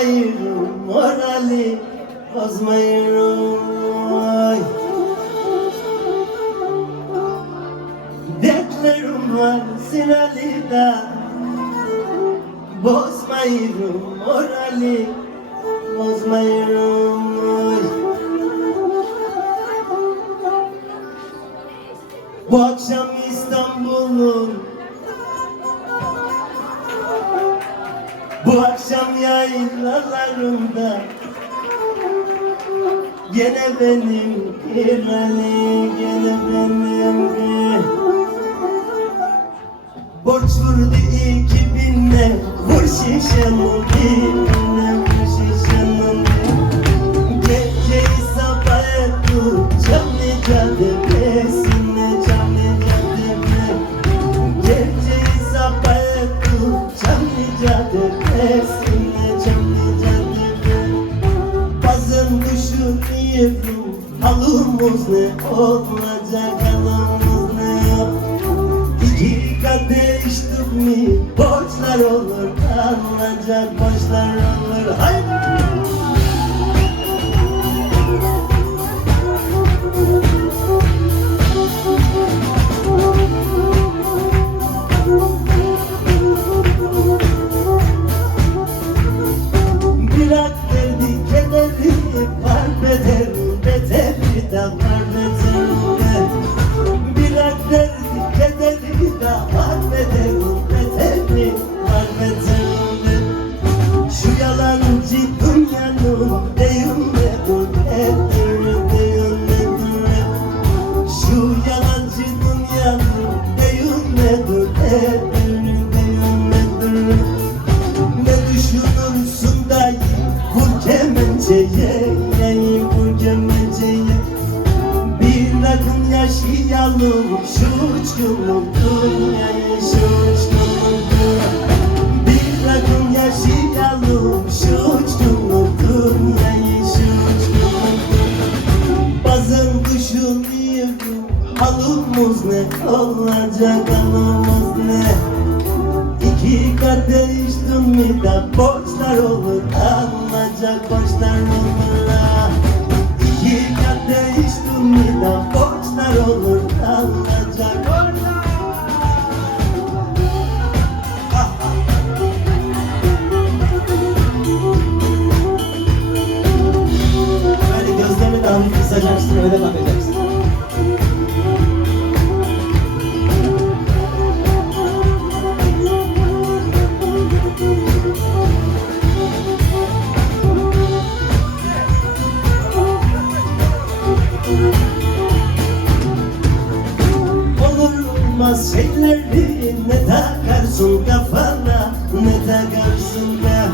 bozmayırım morali, bozmayırım. Ay. Dertlerim var Sinali'de, bozmayırım morali, bozmayırım. Ay. Bu akşam İstanbul'un, bu akşam yaylalarında gene benim İrali, gene benim borç vurdu 2000'le, vur şişenin dibine, vur şişenin dibine. Geceyi sabah ettim canlı caddesine, canlı caddesine. Geceyi sabah ettim canlı caddesine, canlı caddesine. Bazen düşünüyorum halımız ne olacak, halımız ne yok. İki kadeh içtik mi borçlar olur, alınacak borçlar olur. Haydi! Bırak derdi kederi, var bederi, bederi de var bederi. Bırak derdi kederi de var bederi, bederi var bederi. Şu yalancı dünyanın deyimle dur, deyimle dur. Şu yalancı dünyanın deyimle dur, deyimle dur. Ne düşünürsün dayı, vur kemençeye, vur kemençeye. Bir akın yaşayalım şu uçkunluk dünyayı, şu uçkunluk dünyayı. Bir akın yaşayalım şu uçkunluk dünyayı, şu uçkunluk dünyayı. Bazen düşünüyorum halımız ne olacak, halımız ne? İki kadeh içtim mi de borçlar olur, alınacak borçlar olur. İki kadeh içtim mi de borçlar olur, alınacak borçlar. Böyle gözlerini daha bir kısacaksın, öyle bakacaksın. Olmaz şeyleri ne takarsın kafana, ne takarsın ya.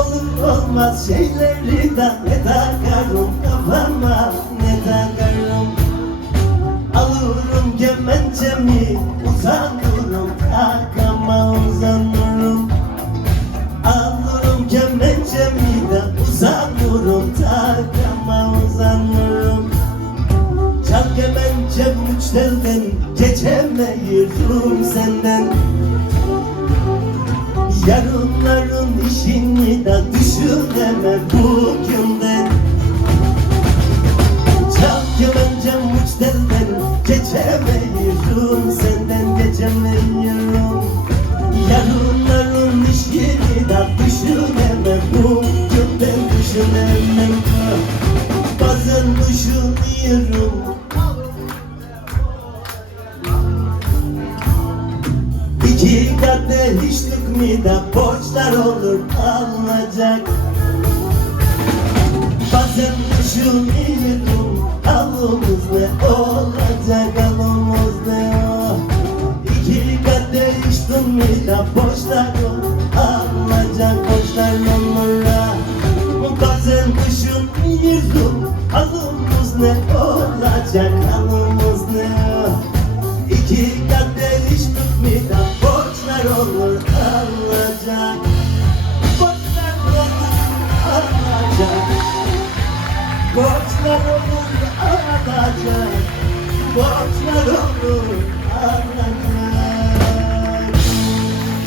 Olur olmaz şeyleri de ne takarım kafama, ne takarım. Alırım kemençemi, uzanırım takama, uzanırım. Alırım kemençemi de uzanırım takama, uzanırım. Çal kemençem üç telden, geçemeyirim senden. Yarınların işini de düşüneme bugünden. Çal kemençem üç telden, geçemeyirim senden, geçemeyirim. Yarınların işini de düşüneme bugünden, düşünemem. Bazen düşünüyorum İki kadeh içtik mi de borçlar olur, alınacak. Bazen düşünüyorum halımız ne olacak, halımız ne o. İki kadeh içtim mi de borçlar olur, alınacak borçlar olur. Bazen düşünüyorum halımız ne olacak, halımız ne o. İki kadeh içtik mi de borçlar olur, alınacak. Borçlar olur, alınacak. Borçlar olur, alınacak. Borçlar olur, alınacak.